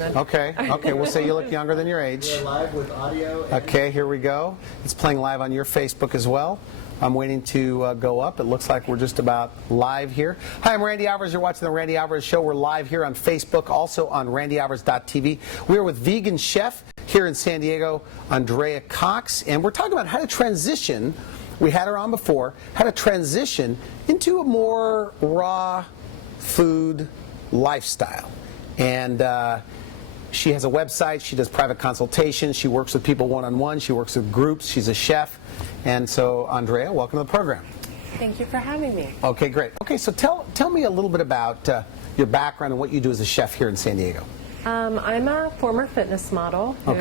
Okay, we'll say you look younger than your age. We're live with audio. Okay, here we go. It's playing live on your Facebook as well. I'm waiting to go up. It looks like we're just about live here. Hi, I'm Randy Alvarez. You're watching The Randy Alvarez Show. We're live here on Facebook, also on randyalvarez.tv. We are with vegan chef here in San Diego, Andrea Cox, and we're talking about how to transition. We had her on before, how to transition into a more raw food lifestyle. And she has a website, she does private consultations, she works with people one-on-one, she works with groups, she's a chef. And so, Andrea, welcome to the program. Thank you for having me. Okay, great. Okay, so tell me a little bit about your background and what you do as a chef here in San Diego. I'm a former fitness model who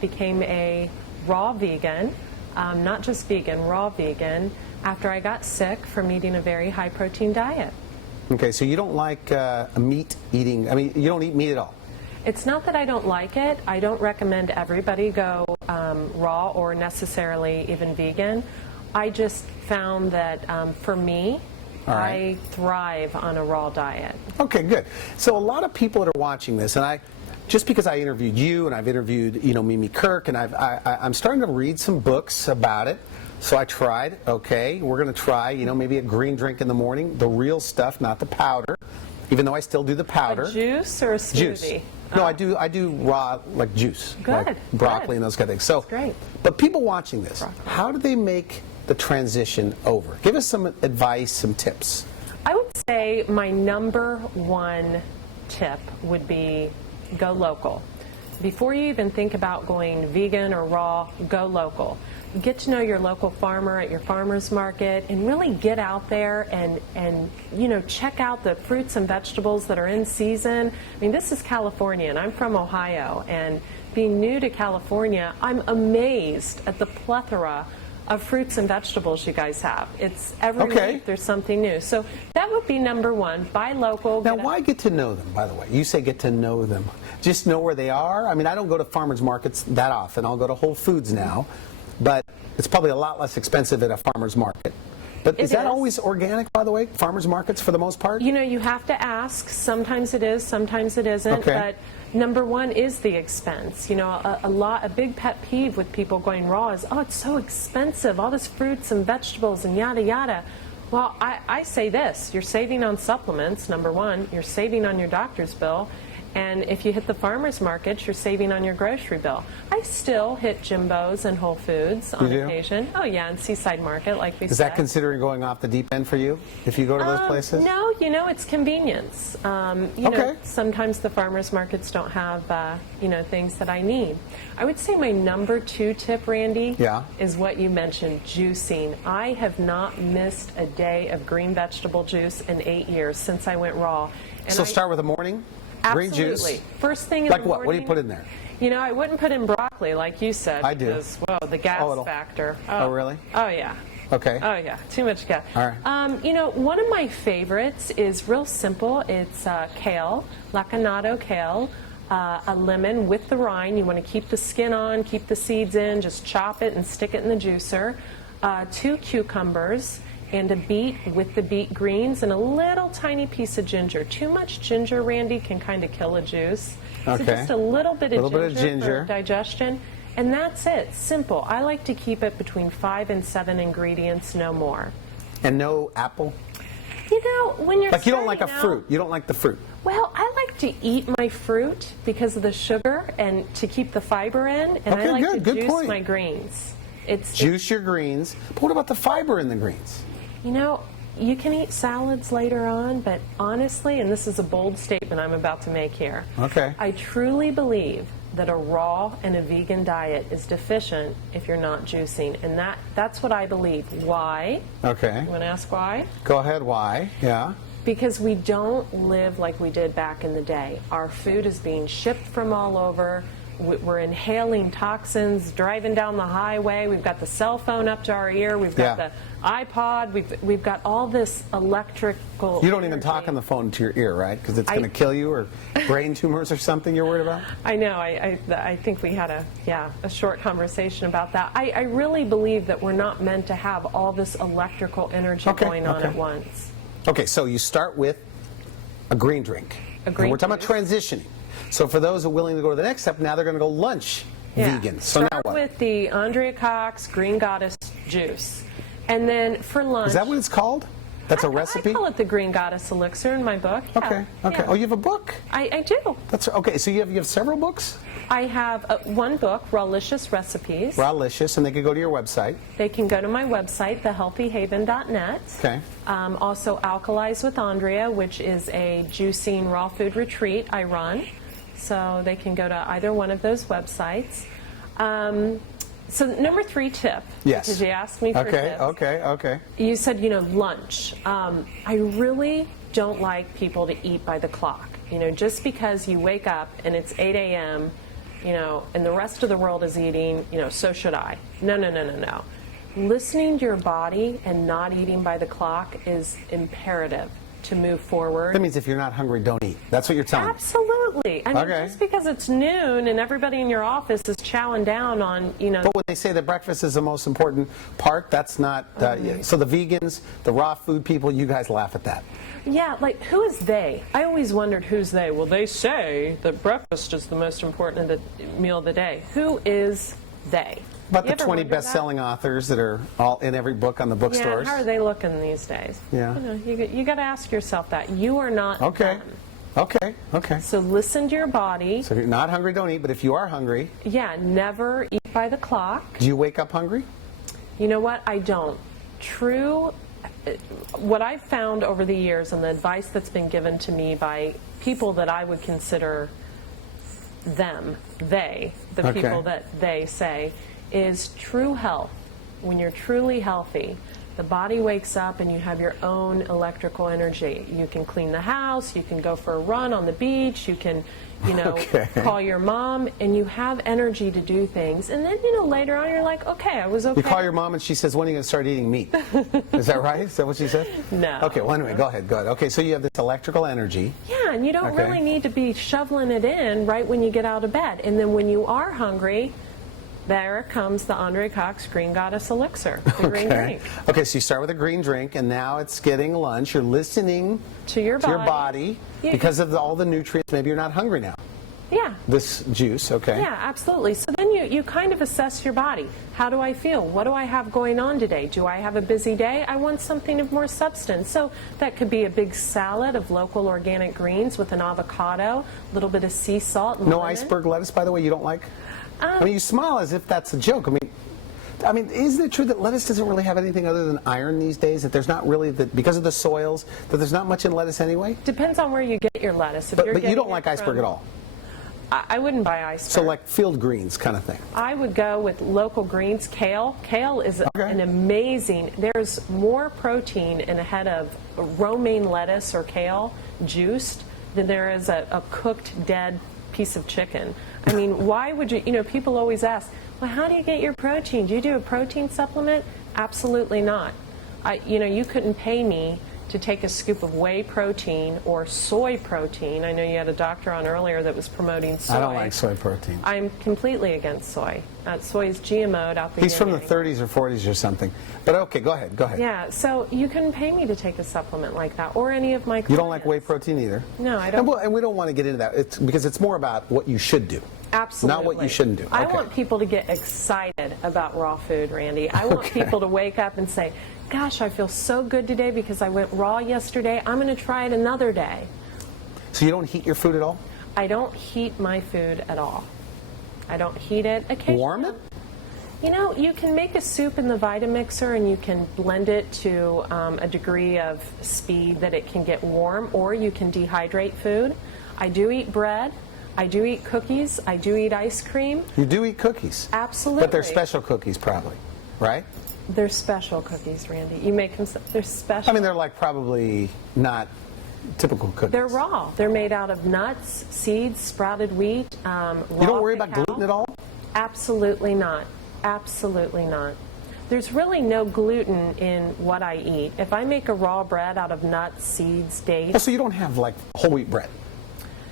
became a raw vegan, not just vegan, raw vegan, after I got sick from eating a very high-protein diet. Okay, so you don't like meat eating, I mean, you don't eat meat at all? It's not that I don't like it. I don't recommend everybody go raw or necessarily even vegan. I just found that for me, I thrive on a raw diet. Okay, good. So a lot of people that are watching this, and just because I interviewed you and I've interviewed, Mimi Kirk, and I'm starting to read some books about it. So I tried, okay, we're going to try, maybe a green drink in the morning, the real stuff, not the powder, even though I still do the powder. A juice or a smoothie? Juice. No, I do raw, like juice. Good. Like broccoli and those kind of things. So, that's great. But people watching this, how do they make the transition over? Give us some advice, some tips. I would say my number one tip would be go local. Before you even think about going vegan or raw, go local. Get to know your local farmer at your farmer's market and really get out there and check out the fruits and vegetables that are in season. I mean, this is California and I'm from Ohio, and being new to California, I'm amazed at the plethora of fruits and vegetables you guys have. It's every week there's something new. So that would be number one, buy local. Now, why get to know them, by the way? You say get to know them. Just know where they are? I mean, I don't go to farmers markets that often. I'll go to Whole Foods now. But it's probably a lot less expensive at a farmer's market. But is that always organic, by the way, farmers markets for the most part? You have to ask. Sometimes it is, sometimes it isn't. Okay. But number one is the expense. A big pet peeve with people going raw is, oh, it's so expensive, all this fruits and vegetables and yada yada. Well, I say this, you're saving on supplements, number one, you're saving on your doctor's bill. And if you hit the farmer's market, you're saving on your grocery bill. I still hit Jimbo's and Whole Foods on occasion. Oh, yeah, and Seaside Market, like we said. Is that considering going off the deep end for you, if you go to those places? No, it's convenience. Sometimes the farmer's markets don't have, things that I need. I would say my number two tip, Randy, is what you mentioned, juicing. I have not missed a day of green vegetable juice in 8 years since I went raw. And so start with the morning? Absolutely. Green juice? First thing in the morning. Like what? What do you put in there? I wouldn't put in broccoli like you said. I do. Because, the gas factor. Oh, really? Oh, yeah. Okay. Oh, yeah. Too much gas. All right. One of my favorites is real simple. It's kale, lacanado kale, a lemon with the rind. You want to keep the skin on, keep the seeds in, just chop it and stick it in the juicer. 2 cucumbers, and a beet with the beet greens, and a little tiny piece of ginger. Too much ginger, Randy, can kind of kill a juice. So just a little bit of ginger for digestion. And that's it. Simple. I like to keep it between 5 and 7 ingredients, no more. And no apple? When you're like you don't like a fruit. You don't like the fruit. Well, I like to eat my fruit because of the sugar and to keep the fiber in. And I like to juice my greens. Juice your greens. But what about the fiber in the greens? You can eat salads later on, but honestly, and this is a bold statement I'm about to make here, I truly believe that a raw and a vegan diet is deficient if you're not juicing, and that's what I believe. Why? Okay. You want to ask why? Go ahead, why? Yeah. Because we don't live like we did back in the day. Our food is being shipped from all over. We're inhaling toxins, driving down the highway. We've got the cell phone up to our ear. We've got the iPod. We've got all this electrical You don't even talk on the phone to your ear, right? Because it's going to kill you, or brain tumors or something you're worried about? I know. I think we had a short conversation about that. I really believe that we're not meant to have all this electrical energy going on at once. Okay, so you start with a green drink. A green we're talking about transitioning. So for those who are willing to go to the next step, now they're going to go lunch vegan. So now Start what? with the Andrea Cox Green Goddess juice. And then for lunch... Is that what it's called? That's a recipe? I call it the Green Goddess Elixir in my book. Yeah, okay. yeah. Oh, you have a book? I do. That's okay. So you have several books? I have one book, Rawlicious Recipes. Rawlicious, and they can go to your website. They can go to my website, thehealthyhaven.net. Okay. Also, Alkalize with Andrea, which is a juicing raw food retreat I run. So they can go to either one of those websites. So number 3 tip, yes. because you asked me for tips. Okay. You said, lunch. I really don't like people to eat by the clock. Just because you wake up and it's 8 a.m., and the rest of the world is eating, so should I. No. Listening to your body and not eating by the clock is imperative to move forward. That means if you're not hungry, don't eat. That's what you're telling me. Absolutely. I mean, just because it's noon and everybody in your office is chowing down on, But when they say that breakfast is the most important part, that's not... So the vegans, the raw food people, you guys laugh at that. Yeah, like, who is they? I always wondered who's they. Well, they say that breakfast is the most important meal of the day. Who is they? About the 20 best-selling authors that are all in every book on the bookstores. Yeah, how are they looking these days? Yeah. You got to ask yourself that. You are not them. Okay. So listen to your body. So if you're not hungry, don't eat. But if you are hungry... Yeah, never eat by the clock. Do you wake up hungry? You know what? I don't. What I've found over the years and the advice that's been given to me by people that I would consider the people that they say, is true health. When you're truly healthy, the body wakes up and you have your own electrical energy. You can clean the house, you can go for a run on the beach, you can, call your mom, and you have energy to do things. And then, later on you're like, okay, I was okay. You call your mom and she says, when are you going to start eating meat? Is that right? Is that what she said? No. Okay, well, anyway, go ahead. Okay, so you have this electrical energy. Yeah, and you don't really need to be shoveling it in right when you get out of bed. And then when you are hungry, there comes the Andrea Cox Green Goddess Elixir, the green drink. Okay, so you start with a green drink, and now it's getting lunch. You're listening to your body. Because of all the nutrients. Maybe you're not hungry now. Yeah. This juice, okay. Yeah, absolutely. So then you kind of assess your body. How do I feel? What do I have going on today? Do I have a busy day? I want something of more substance. So that could be a big salad of local organic greens with an avocado, a little bit of sea salt. And no lemon. iceberg lettuce, by the way, you don't like? I mean, you smile as if that's a joke. I mean, isn't it true that lettuce doesn't really have anything other than iron these days? That there's not really, because of the soils, that there's not much in lettuce anyway? Depends on where you get your lettuce. But you don't like iceberg at all? I wouldn't buy iceberg. So like field greens kind of thing? I would go with local greens. Kale. Kale is an amazing, there's more protein in a head of romaine lettuce or kale juiced than there is a cooked dead piece of chicken. I mean, why would you, people always ask, well, how do you get your protein? Do you do a protein supplement? Absolutely not. You couldn't pay me to take a scoop of whey protein or soy protein. I know you had a doctor on earlier that was promoting soy. I don't like soy protein. I'm completely against soy. Soy is GMO'd out the He's from the 30s or 40s or something. But okay, go ahead. Yeah, so you couldn't pay me to take a supplement like that or any of my clients. You don't like whey protein either? No, I don't. And we don't want to get into that because it's more about what you should do. Absolutely. Not what you shouldn't do. I want people to get excited about raw food, Randy. I want people to wake up and say, gosh, I feel so good today because I went raw yesterday. I'm going to try it another day. So you don't heat your food at all? I don't heat my food at all. I don't heat it occasionally. Warm it? You can make a soup in the Vitamixer and you can blend it to a degree of speed that it can get warm, or you can dehydrate food. I do eat bread. I do eat cookies. I do eat ice cream. You do eat cookies? Absolutely. But they're special cookies probably, right? They're special cookies, Randy. You make them, they're special. I mean, they're like probably not typical cookies. They're raw. They're made out of nuts, seeds, sprouted wheat, raw You don't worry cacao. about gluten at all? Absolutely not. Absolutely not. There's really no gluten in what I eat. If I make a raw bread out of nuts, seeds, dates. Oh, so you don't have like whole wheat bread?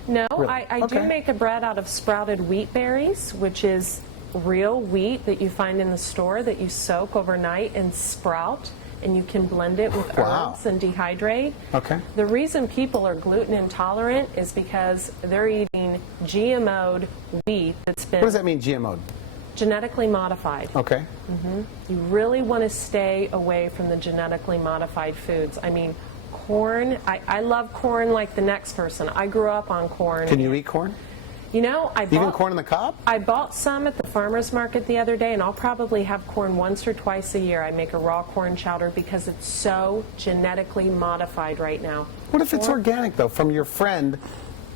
No, really? I do make a bread out of sprouted wheat berries, which is real wheat that you find in the store that you soak overnight and sprout. and you can blend it with Wow. herbs and dehydrate. Okay. The reason people are gluten intolerant is because they're eating GMO'd wheat that's been What does that mean, GMO? genetically modified. Okay. You really want to stay away from the genetically modified foods. I mean, corn, I love corn like the next person. I grew up on corn. Can you eat corn? You know, Even corn on the cob? I bought some at the farmer's market the other day, and I'll probably have corn once or twice a year. I make a raw corn chowder because it's so genetically modified right now. What if it's organic, though, from your friend,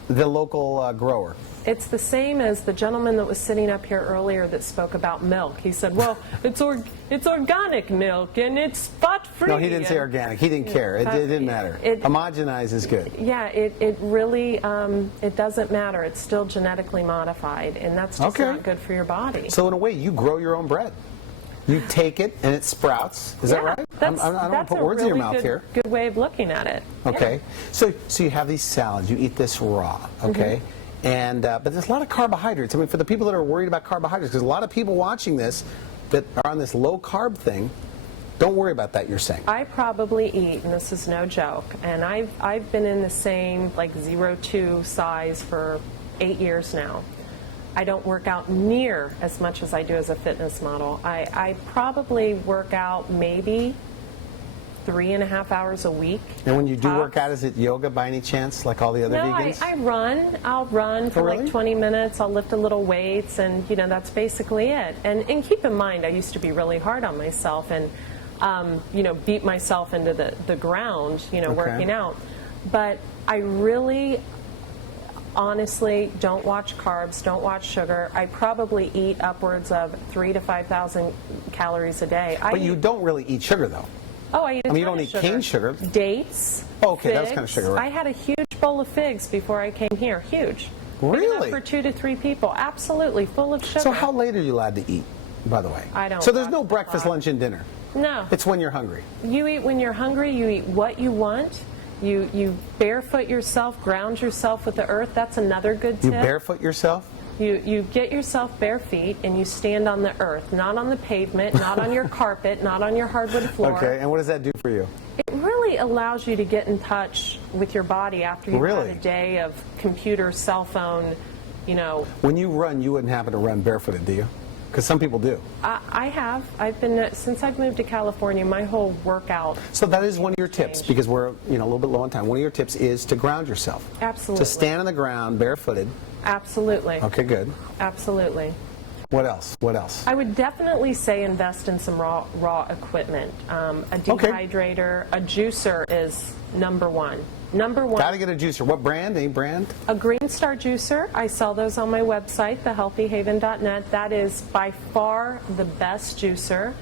the local grower? It's the same as the gentleman that was sitting up here earlier that spoke about milk. He said, well, it's organic milk and it's fat-free. No, he didn't say organic. He didn't care. It didn't matter. Homogenized is good. Yeah, it really, it doesn't matter. It's still genetically modified, and that's just not good for your body. So in a way, you grow your own bread. You take it and it sprouts. Is that right? I don't want to put words in your mouth here. Good way of looking at it. Okay. Yeah. So you have these salads. You eat this raw. Okay. And but there's a lot of carbohydrates. I mean, for the people that are worried about carbohydrates, because a lot of people watching this that are on this low carb thing, don't worry about that. You're saying. I probably eat, and this is no joke, and I've been in the same like 0-2 size for 8 years now. I don't work out near as much as I do as a fitness model. I probably work out maybe 3.5 hours a week. And when you do work out, is it yoga by any chance, like all the other vegans? No, I run. I'll run for like 20 minutes. I'll lift a little weights, and that's basically it. And keep in mind, I used to be really hard on myself and beat myself into the ground, working out. But I really, honestly, don't watch carbs, don't watch sugar. I probably eat upwards of 3,000 to 5,000 calories a day. But you don't really eat sugar, though. Oh, I eat a ton you don't eat cane sugar. Dates. Oh, okay, figs. that was kind of sugar, right? I had a huge bowl of figs before I came here. Huge. Really? Big enough for 2 to 3 people. Absolutely, full of sugar. So how late are you allowed to eat, by the way? I don't. So there's no breakfast, lunch, and dinner? No. It's when you're hungry. You eat when you're hungry. You eat what you want. You barefoot yourself, ground yourself with the earth. That's another good tip. You barefoot yourself? You get yourself bare feet and you stand on the earth, not on the pavement, not on your carpet, not on your hardwood floor. Okay, and what does that do for you? It really allows you to get in touch with your body after you've had a day of computer, cell phone, When you run, you wouldn't happen to run barefooted, do you? Because some people do. I have. Since I've moved to California, my whole workout. So that is one of your tips, because we're a little bit low on time. One of your tips is to ground yourself. Absolutely. To stand on the ground barefooted. Absolutely. Okay, good. Absolutely. What else? What else? I would definitely say invest in some raw equipment. A dehydrator, a juicer is number one. Number one. Got to get a juicer. What brand? Any brand? A Green Star juicer. I sell those on my website, thehealthyhaven.net. That is by far the best juicer.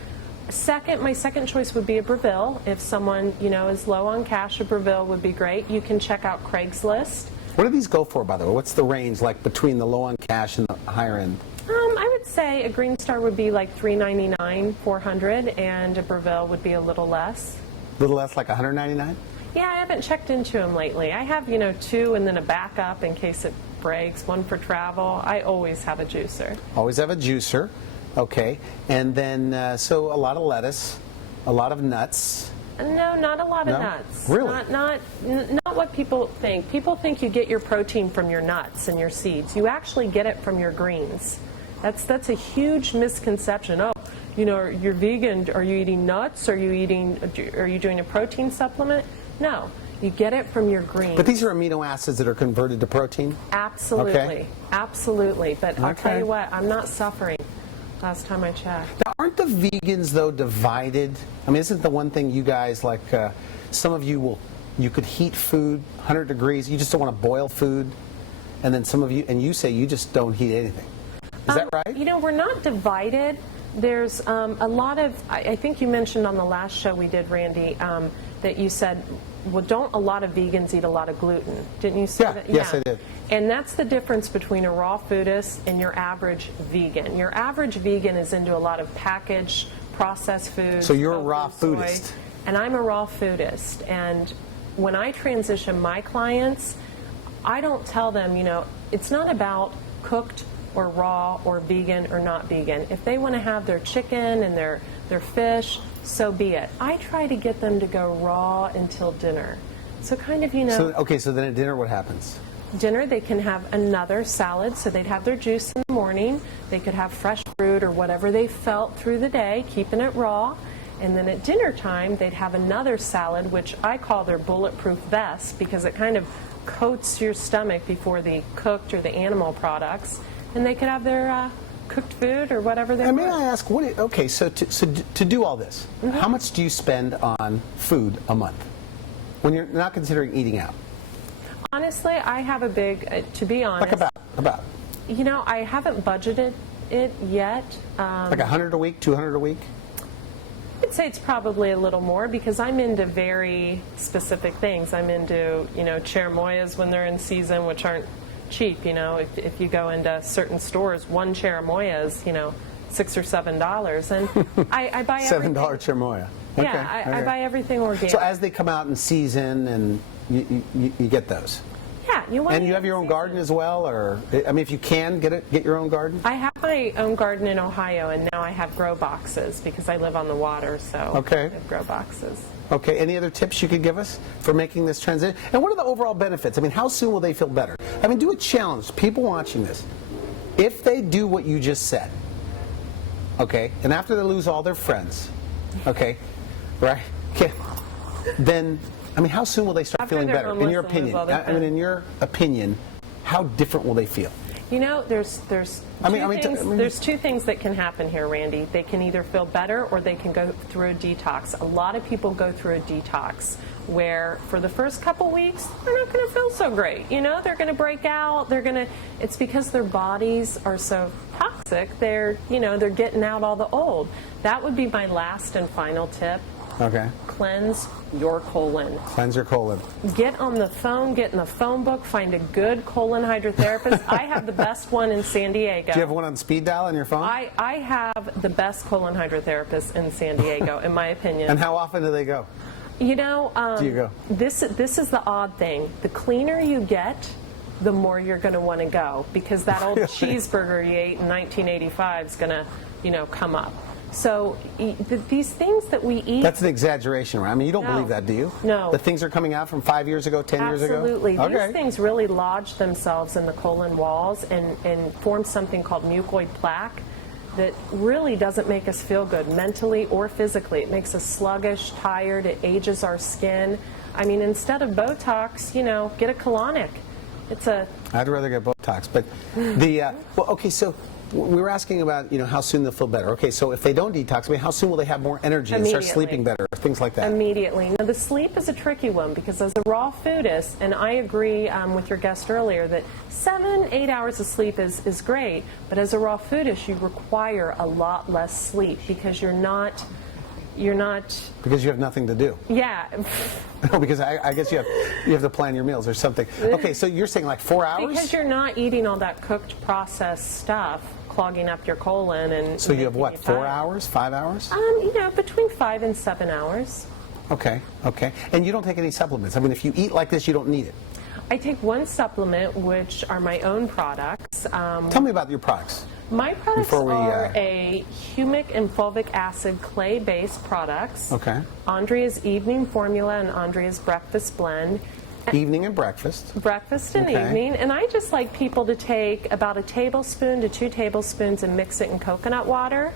My second choice would be a Breville. If someone is low on cash, a Breville would be great. You can check out Craigslist. What do these go for, by the way? What's the range like between the low on cash and the higher end? I would say a Green Star would be like $399, $400, and a Breville would be a little less. A little less, like $199? Yeah, I haven't checked into them lately. I have, 2 and then a backup in case it breaks, one for travel. I always have a juicer. Always have a juicer. Okay. And then, so a lot of lettuce, a lot of nuts. No, not a lot of nuts. Really? Not what people think. People think you get your protein from your nuts and your seeds. You actually get it from your greens. That's a huge misconception. Oh, you're vegan. Are you eating nuts? Are you doing a protein supplement? No, you get it from your greens. But these are amino acids that are converted to protein? Absolutely. Okay. Absolutely. But I'll tell you what, I'm not suffering. Last time I checked. Now, aren't the vegans, though, divided? I mean, isn't the one thing you guys, like, some of you could heat food 100 degrees, you just don't want to boil food, and then some of you, and you say you just don't heat anything. Is that right? We're not divided. There's a lot of, I think you mentioned on the last show we did, Randy, that you said, well, don't a lot of vegans eat a lot of gluten? Didn't you say that? Yes, I did. And that's the difference between a raw foodist and your average vegan. Your average vegan is into a lot of packaged, processed foods. So you're a raw foodist. And I'm a raw foodist. And when I transition my clients, I don't tell them, it's not about cooked or raw or vegan or not vegan. If they want to have their chicken and their fish so be it. I try to get them to go raw until dinner. So kind of, So then at dinner what happens? Dinner, they can have another salad, so they'd have their juice in the morning. They could have fresh fruit or whatever they felt through the day, keeping it raw. And then at dinner time, they'd have another salad, which I call their bulletproof vest, because it kind of coats your stomach before the cooked or the animal products. And they could have their cooked food or whatever they want. May I ask, so to do all this, how much do you spend on food a month when you're not considering eating out? Honestly, I have a big, to be honest. Like about? I haven't budgeted it yet. Like 100 a week, 200 a week? I'd say it's probably a little more because I'm into very specific things. I'm into, cherimoyas when they're in season, which aren't cheap. If you go into certain stores, one cherimoya is, $6 or $7, and I buy everything. $7 cherimoya. Okay, yeah, I buy everything organic. So as they come out in season, and you get those. Yeah, and you have your own garden as well, or if you can get your own garden. I have my own garden in Ohio, and now I have grow boxes because I live on the water. So okay. I have grow boxes. Okay. Any other tips you could give us for making this transition? And what are the overall benefits? How soon will they feel better? Do a challenge. People watching this, if they do what you just said, okay, and after they lose all their friends, okay, right, okay, then. How soon will they start feeling better? In your opinion, in your opinion, how different will they feel? There's two things that can happen here, Randy. They can either feel better or they can go through a detox. A lot of people go through a detox where for the first couple weeks, they're not going to feel so great. They're going to break out. It's because their bodies are so toxic. They're getting out all the old. That would be my last and final tip. Okay. Cleanse your colon. Cleanse your colon. Get on the phone, get in the phone book, find a good colon hydrotherapist. I have the best one in San Diego. Do you have one on speed dial on your phone? I have the best colon hydrotherapist in San Diego, in my opinion. And how often do they go? Do you go? This is the odd thing. The cleaner you get, the more you're going to want to go, because that old cheeseburger you ate in 1985 is going to, come up. So these things that we eat... That's an exaggeration, right? You don't believe that, do you? No. The things are coming out from 5 years ago, 10 years ago? Absolutely. Okay. These things really lodge themselves in the colon walls and form something called mucoid plaque that really doesn't make us feel good mentally or physically. It makes us sluggish, tired. It ages our skin. Instead of Botox, get a colonic. I'd rather get Botox, but so we were asking about, how soon they'll feel better. Okay, so if they don't detox, how soon will they have more energy and start sleeping better, things like that? Immediately. Now, the sleep is a tricky one because as a raw foodist, and I agree with your guest earlier that 7-8 hours of sleep is great, but as a raw foodist, you require a lot less sleep because you're not... Because you have nothing to do. Yeah. No, because I guess you have to plan your meals or something. Okay, so you're saying like 4 hours? Because you're not eating all that cooked, processed stuff, clogging up your colon and. So you have what? 4 hours? 5 hours? Between 5 and 7 hours. Okay. And you don't take any supplements. If you eat like this, you don't need it. I take one supplement, which are my own products. Tell me about your products. My products are a humic and fulvic acid clay-based products. Okay. Andrea's Evening Formula and Andrea's Breakfast Blend. Evening and breakfast. Breakfast and evening. And I just like people to take about a tablespoon to 2 tablespoons and mix it in coconut water.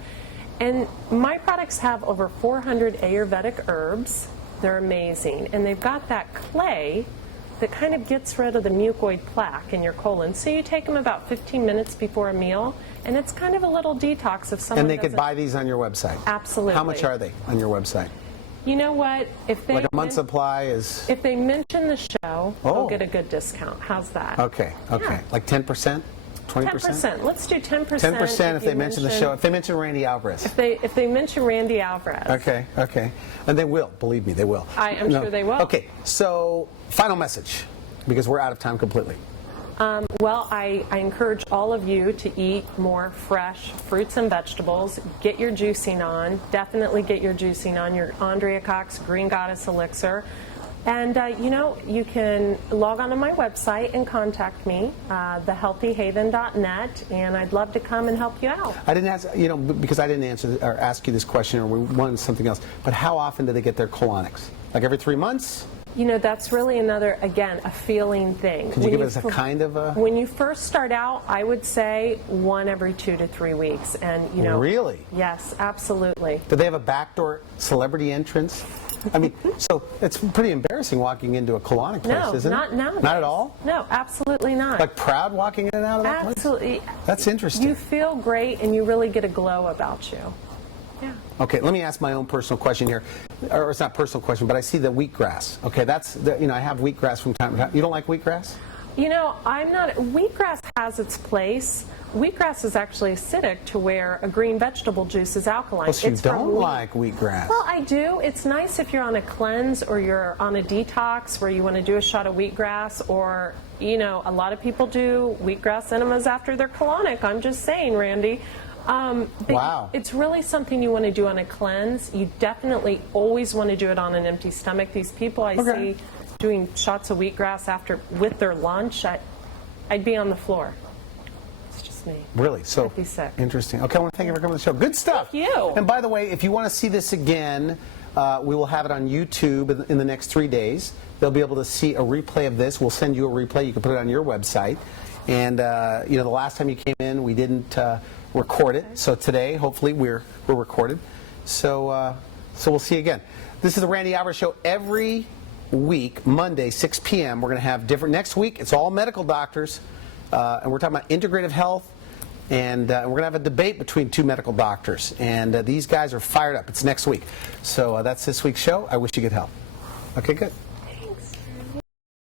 And my products have over 400 Ayurvedic herbs. They're amazing. And they've got that clay that kind of gets rid of the mucoid plaque in your colon. So you take them about 15 minutes before a meal, and it's kind of a little detox if someone And they could buy these on your website? Absolutely. How much are they on your website? You know what? If they like a month's supply is... If they mention the show, they'll get a good discount. How's that? Okay. Yeah. Like 10%? 20%? 10%. Let's do 10%. 10% if they mention the show. If they mention Randy Alvarez. If they mention Randy Alvarez. Okay. And they will. Believe me, they will. I am sure they will. Okay. So, final message, because we're out of time completely. Well, I encourage all of you to eat more fresh fruits and vegetables. Get your juicing on. Definitely get your juicing on. Your Andrea Cox Green Goddess Elixir. And, you can log on to my website and contact me, thehealthyhaven.net, and I'd love to come and help you out. I didn't ask, because I didn't answer or ask you this question, or we wanted something else, but how often do they get their colonics? Like every 3 months? That's really another, again, a feeling thing. Could you give us a kind of a... When you first start out, I would say 1 every 2 to 3 weeks. And, Really? Yes, absolutely. Do they have a backdoor celebrity entrance? I mean, so it's pretty embarrassing walking into a colonic place, isn't it? Not at all? No, absolutely not. Like proud walking in and out of that place? Absolutely. That's interesting. You feel great and you really get a glow about you. Yeah. Okay, let me ask my own personal question here. Or it's not a personal question, but I see the wheatgrass. Okay, I have wheatgrass from time to time. You don't like wheatgrass? Wheatgrass has its place. Wheatgrass is actually acidic to where a green vegetable juice is alkaline. Oh, so you don't like wheatgrass? Well, I do. It's nice if you're on a cleanse or you're on a detox where you want to do a shot of wheatgrass, or, a lot of people do wheatgrass enemas after their colonic. I'm just saying, Randy. Wow. It's really something you want to do on a cleanse. You definitely always want to do it on an empty stomach. These people I see doing shots of wheatgrass with their lunch, I'd be on the floor. It's just me. Really? So I'd be sick. Interesting. Okay, I want to thank you for coming to the show. Good stuff. Thank you. And by the way, if you want to see this again, we will have it on YouTube in the next 3 days. They'll be able to see a replay of this. We'll send you a replay. You can put it on your website. And the last time you came in, we didn't record it. So today, hopefully, we're recorded. So we'll see you again. This is the Randy Alvarez Show every week, Monday, 6 p.m. We're going to have different. Next week, it's all medical doctors, and we're talking about integrative health. And we're going to have a debate between 2 medical doctors. And these guys are fired up. It's next week. So that's this week's show. I wish you good health. Okay, good.